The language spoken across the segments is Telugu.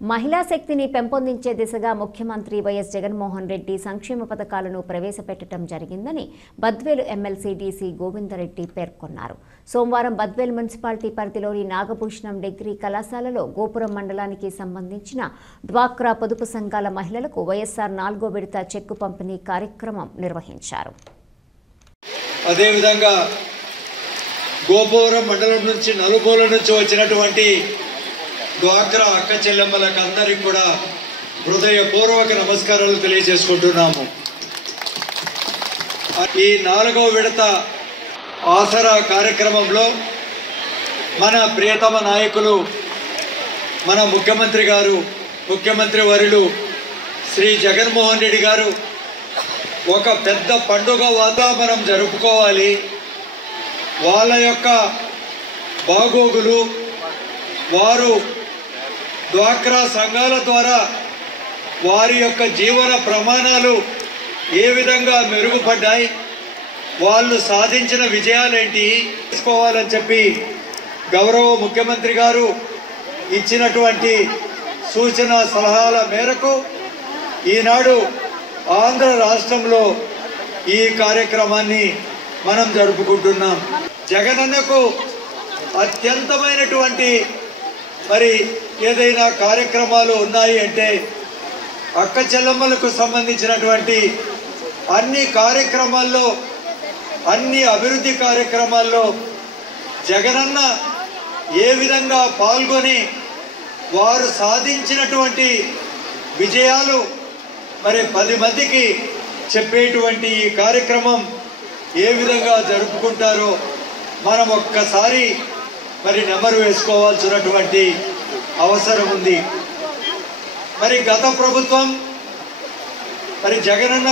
మహిళా శక్తిని పెంపొందించే దిశగా ముఖ్యమంత్రి వైఎస్ జగన్మోహన్ రెడ్డి సంక్షేమ పథకాలను ప్రవేశపెట్టడం జరిగిందని బద్వేలు ఎమ్మెల్సీ డీసీ గోవిందరెడ్డి పేర్కొన్నారు. సోమవారం బద్వేలు మున్సిపాలిటీ పరిధిలోని నాగభూషణం డిగ్రీ కళాశాలలో గోపురం మండలానికి సంబంధించిన డ్వాక్రా పొదుపు సంఘాల మహిళలకు వైఎస్ఆర్ 4వ విడత చెక్కు పంపిణీ కార్యక్రమం నిర్వహించారు. అదేవిధంగా గోపురం మండలం నుంచి నలుమూల నుంచి వచ్చినటువంటి డ్వాక్రా అక్క చెల్లెమ్మలకు అందరికి కూడా హృదయపూర్వక నమస్కారాలు తెలియజేసుకుంటున్నాము. ఈ 4వ విడత ఆసరా కార్యక్రమంలో మన ప్రియతమ నాయకులు మన ముఖ్యమంత్రి వర్యులు శ్రీ జగన్మోహన్ రెడ్డి గారు ఒక పెద్ద పండుగ మనం జరుపుకోవాలి, వాళ్ళ యొక్క బాగోగులు వారు డ్వాక్రా సంఘాల ద్వారా వారి యొక్క జీవన ప్రమాణాలు ఏ విధంగా మెరుగుపడ్డాయి, వాళ్ళు సాధించిన విజయాలేంటి తెలుసుకోవాలని చెప్పి గౌరవ ముఖ్యమంత్రి గారు ఇచ్చినటువంటి సూచన సలహాల మేరకు ఈనాడు ఆంధ్ర రాష్ట్రంలో ఈ కార్యక్రమాన్ని మనం జరుపుకుంటున్నాం. జగనన్నకు అత్యంతమైనటువంటి మరి ఏదైనా కార్యక్రమాలు ఉన్నాయి అంటే అక్క చెల్లెమ్మలకు సంబంధించినటువంటి అన్ని కార్యక్రమాల్లో, అన్ని అభివృద్ధి కార్యక్రమాల్లో జగనన్న ఏ విధంగా పాల్గొని వారు సాధించినటువంటి విజయాలు మరి 10 మందికి చెప్పేటువంటి ఈ కార్యక్రమం ఏ విధంగా జరుపుకుంటారో మనం ఒక్కసారి మరి నెమరు వేసుకోవాల్సినటువంటి అవసరం ఉంది. మరి గత ప్రభుత్వం మరి జగనన్న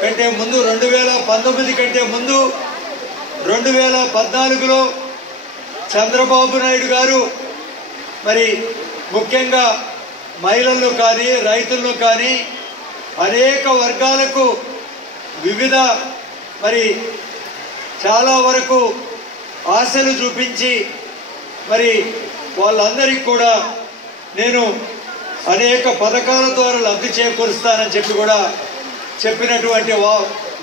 కంటే ముందు 2019 కంటే ముందు 2014లో చంద్రబాబు నాయుడు గారు మరి ముఖ్యంగా మహిళలను కానీ రైతులను కానీ అనేక వర్గాలకు వివిధ మరి చాలా వరకు ఆశలు చూపించి మరి వాళ్ళందరికీ కూడా నేను అనేక పథకాల ద్వారా లబ్ధి చేకూరుస్తానని చెప్పి కూడా చెప్పినటువంటి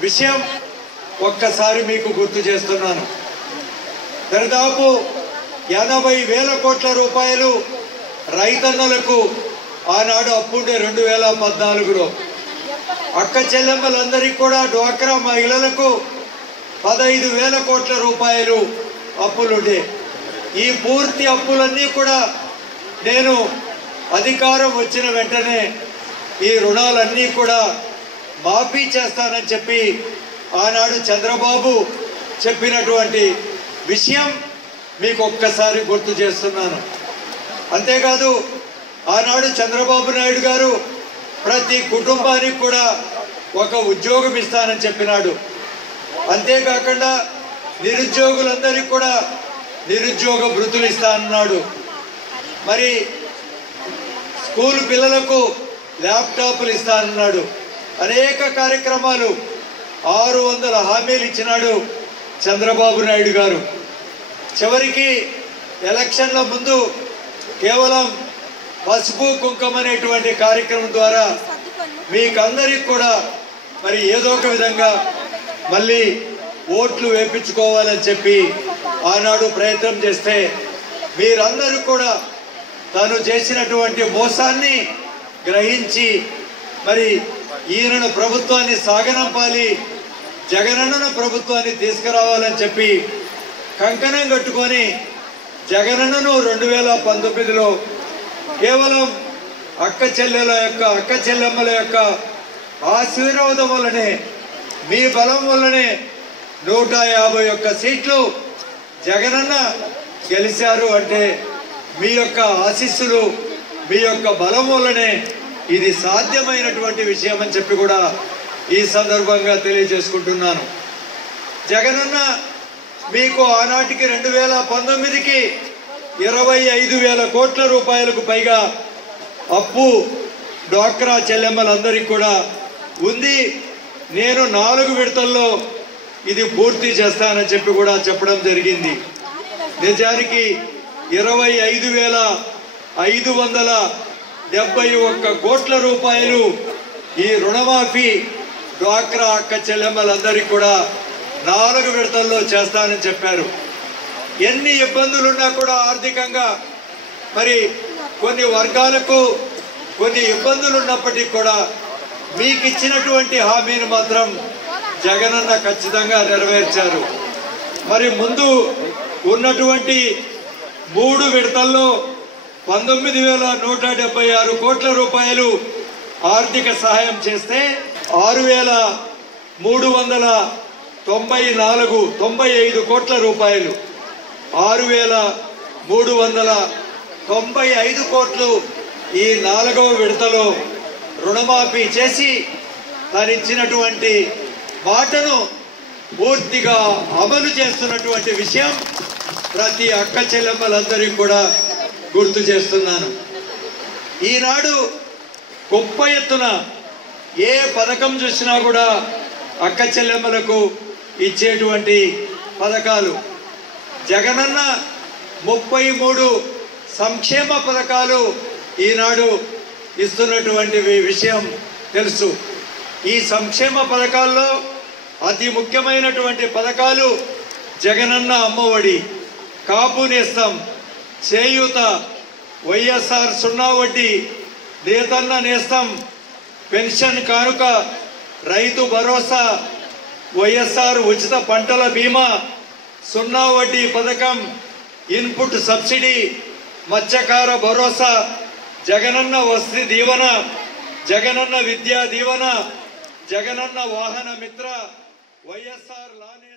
విషయం ఒక్కసారి మీకు గుర్తు చేస్తున్నాను. దాదాపు 80,000 కోట్ల రూపాయలు రైతన్నలకు ఆనాడు అప్పుండే 2014లో, అక్క చెల్లెమ్మలందరికీ కూడా డ్వాక్రా మహిళలకు 15,000 కోట్ల రూపాయలు అప్పులుండే. ఈ పూర్తి అప్పులన్నీ కూడా నేను అధికారం వచ్చిన వెంటనే ఈ రుణాలన్నీ కూడా మాఫీ చేస్తానని చెప్పి ఆనాడు చంద్రబాబు చెప్పినటువంటి విషయం మీకు ఒక్కసారి గుర్తు చేస్తున్నాను. అంతేకాదు ఆనాడు చంద్రబాబు నాయుడు గారు ప్రతి కుటుంబానికి కూడా ఒక ఉద్యోగం ఇస్తానని చెప్పినాడు. అంతేకాకుండా నిరుద్యోగులందరికీ కూడా నిరుద్యోగ భృతులు ఇస్తానన్నాడు. మరి స్కూల్ పిల్లలకు ల్యాప్టాప్లు ఇస్తానన్నాడు. అనేక కార్యక్రమాలు 600 హామీలు ఇచ్చినాడు చంద్రబాబు నాయుడు గారు. చివరికి ఎలక్షన్ల ముందు కేవలం పసుపు కుంకుమ అనేటువంటి కార్యక్రమం ద్వారా మీకందరికి కూడా మరి ఏదో ఒక విధంగా మళ్ళీ ఓట్లు వేయించుకోవాలని చెప్పి ఆనాడు ప్రయత్నం చేస్తే మీరందరూ కూడా తాను చేసినటువంటి మోసాన్ని గ్రహించి మరి ఈయనను ప్రభుత్వాన్ని సాగనంపాలి, జగనన్నను ప్రభుత్వాన్ని తీసుకురావాలని చెప్పి కంకణం కట్టుకొని జగనన్నను 2019లో కేవలం అక్క చెల్లెమ్మల యొక్క ఆశీర్వాదం వల్లనే, మీ బలం వల్లనే 151 సీట్లు జగనన్న గెలిచారు. అంటే మీ యొక్క ఆశీస్సులు, మీ యొక్క బలం వల్లనే ఇది సాధ్యమైనటువంటి విషయం అని చెప్పి కూడా ఈ సందర్భంగా తెలియజేసుకుంటున్నాను. జగనన్న మీకు ఆనాటికి 2019కి 25,000 కోట్ల రూపాయలకు పైగా అప్పు డ్వాక్రా చెల్లెమ్మలందరికీ కూడా ఉంది. నేను 4 విడతల్లో ఇది పూర్తి చేస్తానని చెప్పి కూడా చెప్పడం జరిగింది. నిజానికి 25,500 71 కోట్ల రూపాయలు ఈ రుణమాఫీ డ్వాక్రా అక్క చెల్లెమ్మలందరికీ కూడా 4 విడతల్లో చేస్తానని చెప్పారు. ఎన్ని ఇబ్బందులున్నా కూడా ఆర్థికంగా మరి కొన్ని వర్గాలకు కొన్ని ఇబ్బందులు ఉన్నప్పటికీ కూడా మీకు ఇచ్చినటువంటి హామీని మాత్రం జగనన్న ఖచ్చితంగా నెరవేర్చారు. మరి ముందు ఉన్నటువంటి 3 విడతల్లో 19,176 కోట్ల రూపాయలు ఆర్థిక సహాయం చేస్తే 6,395 కోట్ల రూపాయలు 6,395 కోట్లు ఈ 4వ విడతలో రుణమాఫీ చేసి తనిచ్చినటువంటి మాటను పూర్తిగా అమలు చేస్తున్నటువంటి విషయం ప్రతి అక్క చెల్లెమ్మలందరికీ కూడా గుర్తు చేస్తున్నాను. ఈనాడు గొప్ప ఎత్తున ఏ పథకం చూసినా కూడా అక్క చెల్లెమ్మలకు ఇచ్చేటువంటి పథకాలు జగనన్న 33 సంక్షేమ పథకాలు ఈనాడు ఇస్తున్నటువంటి విషయం తెలుసు. ఈ సంక్షేమ పథకాల్లో అతి ముఖ్యమైనటువంటి పథకాలు జగనన్న అమ్మఒడి, కాపు నేస్తం, చేయూత, వైఎస్ఆర్ 0 వడ్డీ, నేతన్న నేస్తం, పెన్షన్ కానుక, రైతు భరోసా, వైఎస్ఆర్ ఉచిత పంటల బీమా, 0 వడ్డీ పథకం, ఇన్పుట్ సబ్సిడీ, మత్స్యకార భరోసా, జగనన్న వసతి దీవెన, జగనన్న విద్యా దీవెన, జగనన్న వాహన మిత్ర, వైఎస్ఆర్ లానే